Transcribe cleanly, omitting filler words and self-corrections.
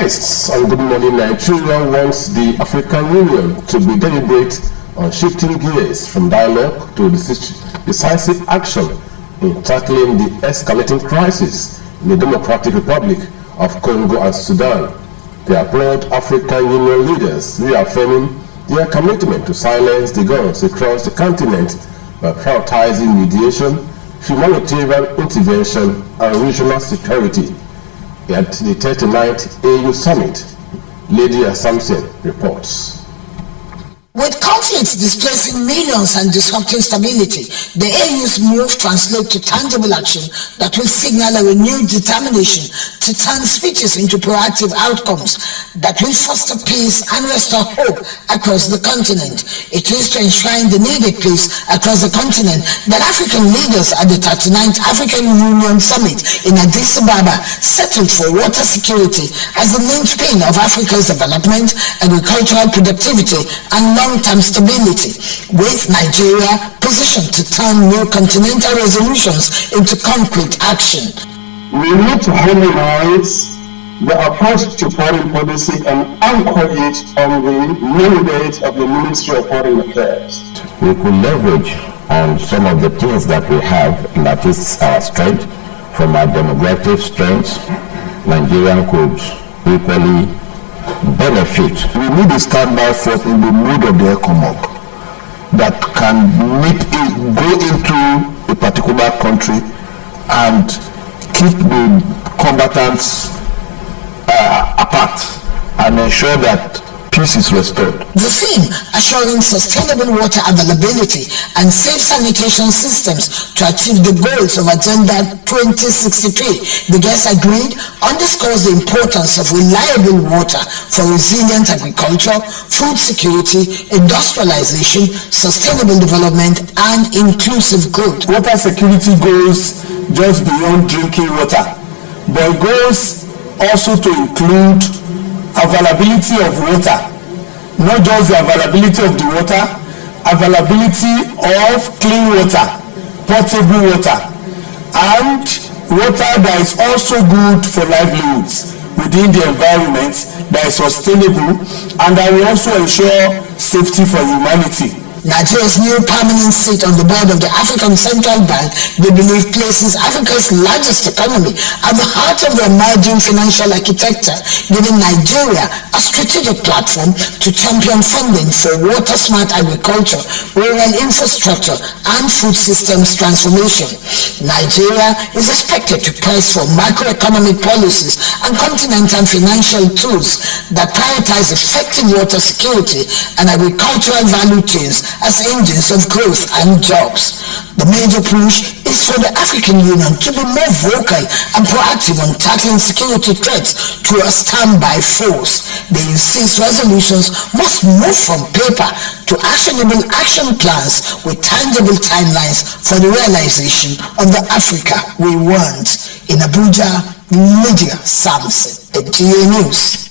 guests on Good Morning Nigeria wants the African Union to be deliberate on shifting gears from dialogue to decisive action in tackling the escalating crisis in the Democratic Republic of Congo and Sudan. They applaud African Union leaders reaffirming their commitment to silence the guns across the continent by prioritizing mediation, humanitarian intervention, and regional security. At the 39th AU Summit, Lydia Sampson reports. With conflicts displacing millions and disrupting stability, the AU's move translates to tangible action that will signal a renewed determination to turn speeches into proactive outcomes that will foster peace and restore hope across the continent. It is to enshrine the needed peace across the continent that African leaders at the 39th African Union Summit in Addis Ababa settled for water security as the linchpin of Africa's development, agricultural productivity, and long-term stability, with Nigeria positioned to turn new continental resolutions into concrete action. We need to harmonize the approach to foreign policy and anchor it on the mandate of the Ministry of Foreign Affairs. We could leverage on some of the things that we have, and that is our strength. From our demographic strengths, Nigeria could equally benefit. We need a standby force in the mood of the ECOMOG that can go into a particular country and keep the combatants apart and ensure that peace is restored. The theme, assuring sustainable water availability and safe sanitation systems to achieve the goals of Agenda 2063, the guests agreed, underscores the importance of reliable water for resilient agriculture, food security, industrialization, sustainable development, and inclusive growth. Water security goes just beyond drinking water, but it goes also to include availability of water, not just the availability of the water, availability of clean water, potable water, and water that is also good for livelihoods within the environment, that is sustainable, and that will also ensure safety for humanity. Nigeria's new permanent seat on the board of the African Central Bank, they believe, places Africa's largest economy at the heart of the emerging financial architecture, giving Nigeria a strategic platform to champion funding for water-smart agriculture, rural infrastructure, and food systems transformation. Nigeria is expected to press for macroeconomic policies and continental financial tools that prioritize effective water security and agricultural value chains as engines of growth and jobs. The major push is for the African Union to be more vocal and proactive on tackling security threats through a standby force. They insist resolutions must move from paper to actionable action plans with tangible timelines for the realization of the Africa we want. In Abuja, Lydia Sampson, NTA News.